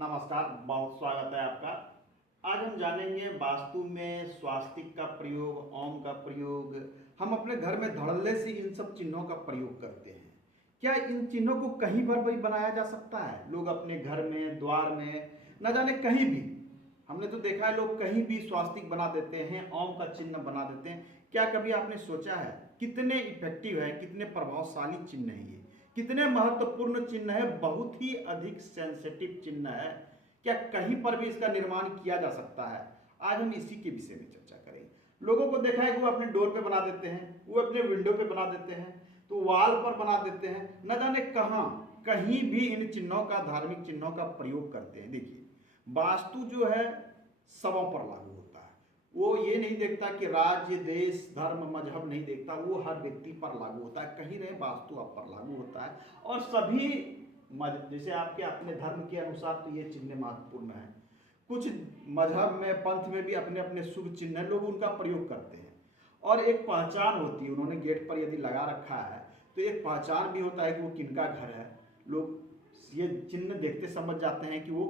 नमस्कार, बहुत स्वागत है आपका। आज हम जानेंगे वास्तु में स्वास्तिक का प्रयोग, ओम का प्रयोग। हम अपने घर में धड़ल्ले से इन सब चिन्हों का प्रयोग करते हैं। क्या इन चिन्हों को कहीं पर भी बनाया जा सकता है? लोग अपने घर में, द्वार में, न जाने कहीं भी, हमने तो देखा है लोग कहीं भी स्वास्तिक बना देते हैं, ओम का चिन्ह बना देते हैं। क्या कभी आपने सोचा है कितने इफेक्टिव है, कितने प्रभावशाली चिन्ह है ये, कितने महत्वपूर्ण चिन्ह है, बहुत ही अधिक सेंसिटिव चिन्ह है। क्या कहीं पर भी इसका निर्माण किया जा सकता है? आज हम इसी के विषय में चर्चा करेंगे। लोगों को देखा है कि वो अपने डोर पे बना देते हैं, वो अपने विंडो पे बना देते हैं, तो वॉल पर बना देते हैं, न जाने कहाँ कहीं भी इन चिन्हों का, धार्मिक चिन्हों का प्रयोग करते हैं। देखिए, वास्तु जो है सबों पर लागू होता है। वो ये नहीं देखता कि राज्य, देश, धर्म, मजहब नहीं देखता, वो हर व्यक्ति पर लागू होता है। कहीं रहे वास्तु आप पर लागू होता है। और सभी जैसे आपके अपने धर्म के अनुसार तो ये चिन्ह महत्वपूर्ण है। कुछ मजहब में, पंथ में भी अपने अपने शुभ चिन्ह लोग उनका प्रयोग करते हैं और एक पहचान होती है। उन्होंने गेट पर यदि लगा रखा है तो एक पहचान भी होता है कि वो किनका घर है। लोग ये चिन्ह देखते समझ जाते हैं कि वो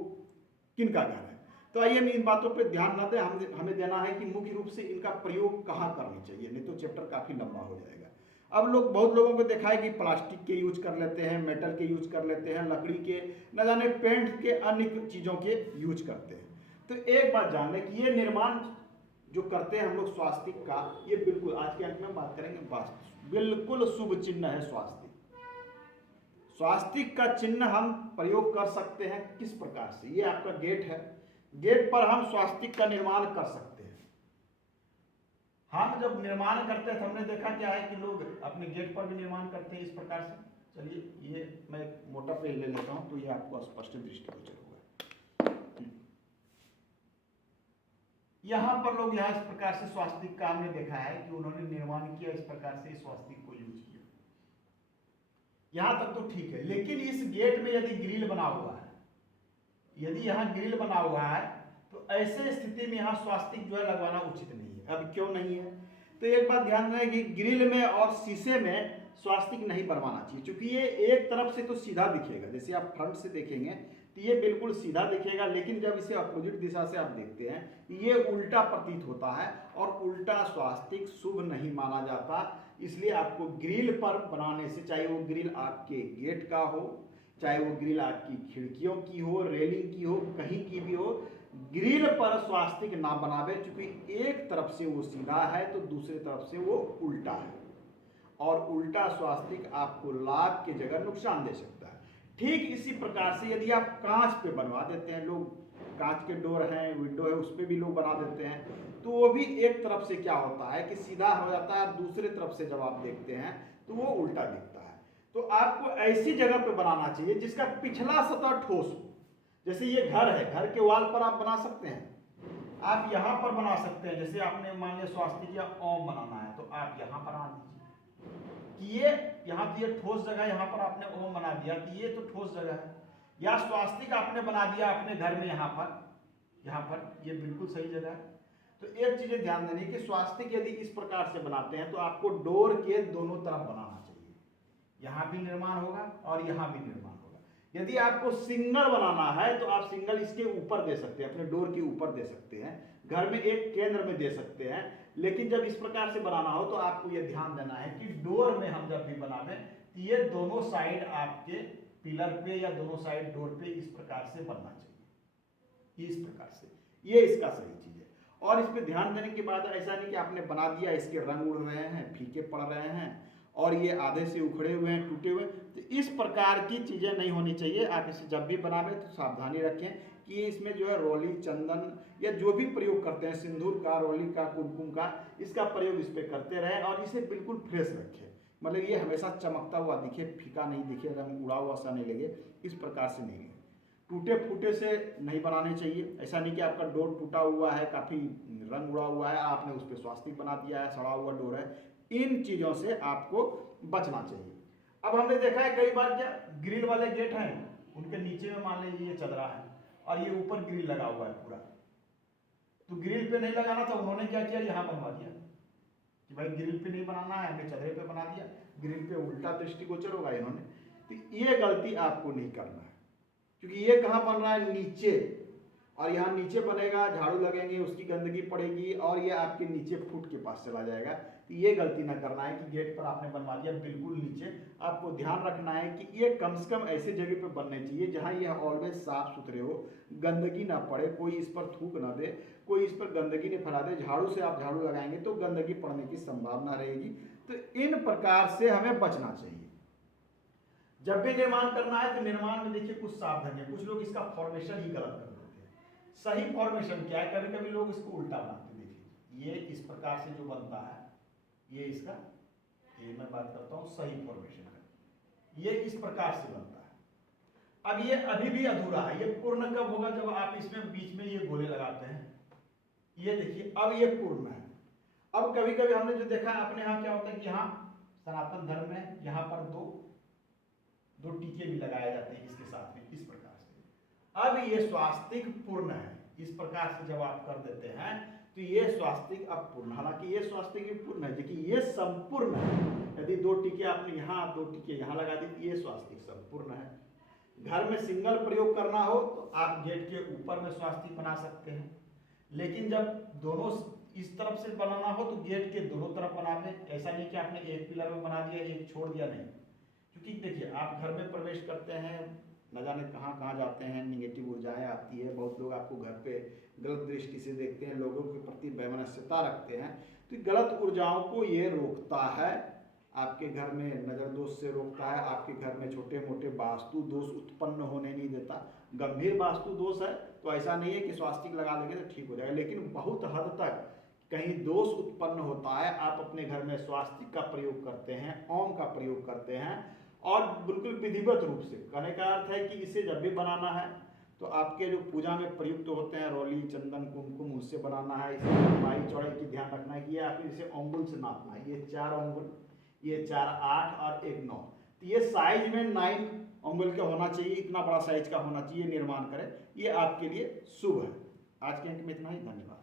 किनका घर है। तो आइए हम इन बातों पर ध्यान न दें, हमें देना है कि मुख्य रूप से इनका प्रयोग कहाँ करना चाहिए, नहीं तो चैप्टर काफ़ी लंबा हो जाएगा। अब बहुत लोगों को देखा है कि प्लास्टिक के यूज कर लेते हैं, मेटल के यूज कर लेते हैं, लकड़ी के, न जाने पेंट के, अन्य चीज़ों के यूज करते हैं। तो एक बात जान लें कि ये निर्माण जो करते हैं हम लोग स्वास्तिक का, ये बिल्कुल आज के अंक में बात करेंगे वास्तु, बिल्कुल शुभ चिन्ह है स्वास्तिक। स्वास्तिक का चिन्ह हम प्रयोग कर सकते हैं किस प्रकार से? ये आपका गेट है, गेट पर हम स्वास्तिक का निर्माण कर सकते हैं। हम जब निर्माण करते हैं तो हमने देखा क्या है कि लोग अपने गेट पर भी निर्माण करते हैं इस प्रकार से। चलिए ये मैं मोटा पेज ले लेता हूं तो ये आपको स्पष्ट दृष्टिगोचर होगा। यहां पर लोग इस प्रकार से स्वास्तिक का हमने देखा है कि उन्होंने निर्माण किया, इस प्रकार से स्वास्तिक को यूज किया। यहां तक तो ठीक है, लेकिन इस गेट में यदि ग्रिल बना हुआ है, यदि यहाँ ग्रिल बना हुआ है तो ऐसे स्थिति में यहाँ स्वास्तिक जो है लगवाना उचित नहीं है। अब क्यों नहीं है? तो एक बात ध्यान रहे कि ग्रिल में और शीशे में स्वास्तिक नहीं बनवाना चाहिए, क्योंकि ये एक तरफ से तो सीधा दिखेगा। जैसे आप फ्रंट से देखेंगे तो ये बिल्कुल सीधा दिखेगा, लेकिन जब इसे अपोजिट दिशा से आप देखते हैं ये उल्टा प्रतीत होता है और उल्टा स्वास्तिक शुभ नहीं माना जाता। इसलिए आपको ग्रिल पर बनाने से, चाहे वो ग्रिल आपके गेट का हो, चाहे वो ग्रिल आपकी खिड़कियों की हो, रेलिंग की हो, कहीं की भी हो, ग्रिल पर स्वास्तिक ना बनावे, क्योंकि एक तरफ से वो सीधा है तो दूसरी तरफ से वो उल्टा है और उल्टा स्वास्तिक आपको लाभ की जगह नुकसान दे सकता है। ठीक इसी प्रकार से यदि आप कांच पे बनवा देते हैं, लोग कांच के डोर हैं, विंडो है, उस पर भी लोग बना देते हैं, तो वो भी एक तरफ से क्या होता है कि सीधा हो जाता है और दूसरी तरफ से जब आप देखते हैं तो वो उल्टा दिखता है। तो आपको ऐसी जगह पे बनाना चाहिए जिसका पिछला सतह ठोस हो। जैसे ये घर है, घर के वॉल पर आप बना सकते हैं, आप यहाँ पर बना सकते हैं। जैसे आपने मान लिया स्वास्तिक या ओम बनाना है तो आप यहाँ पर बना दीजिए कि ये यहाँ तो ये ठोस जगह है, यहाँ पर आपने ओम बना दिया कि ये तो ठोस जगह है। या स्वास्तिक आपने बना दिया अपने घर में, यहाँ पर ये बिल्कुल सही जगह है। तो एक चीज ध्यान देनी कि स्वास्तिक यदि इस प्रकार से बनाते हैं तो आपको डोर के दोनों तरफ बनाना चाहिए, यहाँ भी निर्माण होगा और यहाँ भी निर्माण होगा। यदि आपको सिंगल बनाना है तो आप सिंगल इसके ऊपर दे सकते हैं, अपने डोर के ऊपर दे सकते हैं, घर में एक केंद्र में दे सकते हैं। लेकिन जब इस प्रकार से बनाना हो तो आपको यह ध्यान देना है कि डोर में हम जब भी बनावे तो ये दोनों साइड आपके पिलर पे या दोनों साइड डोर पे इस प्रकार से बनना चाहिए, इस प्रकार से। ये इसका सही चीज है। और इस पे ध्यान देने के बाद ऐसा नहीं कि आपने बना दिया, इसके रंग उड़ रहे हैं, फीके पड़ रहे हैं और ये आधे से उखड़े हुए हैं, टूटे हुए, तो इस प्रकार की चीज़ें नहीं होनी चाहिए। आप इसे जब भी बनावें तो सावधानी रखें कि इसमें जो है रोली, चंदन या जो भी प्रयोग करते हैं, सिंदूर का, रोली का, कुमकुम का, इसका प्रयोग इस पर करते रहें और इसे बिल्कुल फ्रेश रखें। मतलब ये हमेशा चमकता हुआ दिखे, फीका नहीं दिखे, रंग उड़ा हुआ सा नहीं लगे, इस प्रकार से नहीं है। टूटे फूटे से नहीं बनाने चाहिए। ऐसा नहीं कि आपका डोर टूटा हुआ है, काफ़ी रंग उड़ा हुआ है, आपने उस पर स्वास्तिक बना दिया है, सड़ा हुआ डोर है, इन चीज़ों से आपको बचना चाहिए। अब हमने देखा है कई बार क्या ग्रिल वाले गेट हैं, उनके नीचे में मान लीजिए ये चदरा है और ये ऊपर ग्रिल लगा हुआ है पूरा, तो ग्रिल पे नहीं लगाना था, उन्होंने क्या किया, यहाँ बनवा दिया कि भाई ग्रिल पे नहीं बनाना है, हमने चदरे पे बना दिया, ग्रिल पे उल्टा दृष्टिगोचर होगा इन्होंने। तो ये गलती आपको नहीं करना है। क्योंकि ये कहाँ बन रहा है, नीचे, और यहाँ नीचे बनेगा, झाड़ू लगेंगे, उसकी गंदगी पड़ेगी और ये आपके नीचे फुट के पास चला जाएगा। तो ये गलती ना करना है कि गेट पर आपने बनवा दिया बिल्कुल नीचे। आपको ध्यान रखना है कि ये कम से कम ऐसे जगह पे बनने चाहिए जहाँ ये ऑलवेज साफ सुथरे हो, गंदगी ना पड़े, कोई इस पर थूक ना दे, कोई इस पर गंदगी नहीं फैला दे। झाड़ू से आप झाड़ू लगाएंगे तो गंदगी पड़ने की संभावना रहेगी। तो इन प्रकार से हमें बचना चाहिए। जब भी निर्माण करना है तो निर्माण में देखिए कुछ सावधानी, कुछ लोग इसका फॉर्मेशन ही गलत कर देते हैं। सही फॉर्मेशन क्या है, कभी कभी लोग इसको उल्टा बनाते हैं। देखिए ये इस प्रकार से जो बनता है, ये इसका, ये मैं बात करता हूँ सही फॉर्मेशन का, ये इस प्रकार से बनता है। अब ये अभी भी अधूरा है, ये पूर्ण कब होगा, जब आप इसमें बीच में ये गोले लगाते हैं। ये देखिए अब ये पूर्ण है। अब कभी कभी हमने जो देखा है अपने यहाँ क्या होता है कि यहाँ सनातन धर्म में यहाँ पर दो टीके भी लगाए जाते हैं इसके साथ में, इस प्रकार से। अब ये स्वास्तिक पूर्ण है, इस प्रकार से जब आप कर देते हैं तो ये स्वास्तिक अब पूर्ण, हालांकि ये स्वास्तिक भी पूर्ण है, देखिए ये संपूर्ण है। यदि 2 टीके आपने यहाँ, 2 टीके यहाँ लगा दी, ये स्वास्तिक संपूर्ण है। घर में सिंगल प्रयोग करना हो तो आप गेट के ऊपर में स्वास्तिक बना सकते हैं, लेकिन जब दोनों इस तरफ से बनाना हो तो गेट के दोनों तरफ बनाते हैं। ऐसा नहीं कि आपने एक पिलर में बना दिया, एक छोड़ दिया, नहीं। क्योंकि देखिए आप घर में प्रवेश करते हैं, न जाने कहाँ कहाँ जाते हैं, निगेटिव ऊर्जाएं आती है, बहुत लोग आपको घर पे गलत दृष्टि से देखते हैं, लोगों के प्रति वैमनस्यता रखते हैं। तो गलत ऊर्जाओं को ये रोकता है, आपके घर में नज़र दोष से रोकता है, आपके घर में छोटे मोटे वास्तु दोष उत्पन्न होने नहीं देता। गंभीर वास्तु दोष है तो ऐसा नहीं है कि स्वास्तिक लगा लेंगे तो ठीक हो जाएगा, लेकिन बहुत हद तक कहीं दोष उत्पन्न होता है, आप अपने घर में स्वास्तिक का प्रयोग करते हैं, ओम का प्रयोग करते हैं, और बिल्कुल विधिवत रूप से। कहने का अर्थ है कि इसे जब भी बनाना है तो आपके जो पूजा में प्रयुक्त होते हैं रोली, चंदन, कुमकुम, उससे बनाना है। इसे लंबाई चौड़ाई की ध्यान रखना है कि ये आपको इसे अंगुल से नापना है। ये 4 अंगुल, ये 4, 8 और 1, 9। तो ये साइज में 9 अंगुल का होना चाहिए, इतना बड़ा साइज का होना चाहिए, निर्माण करें, ये आपके लिए शुभ है। आज के अंक में इतना ही, धन्यवाद।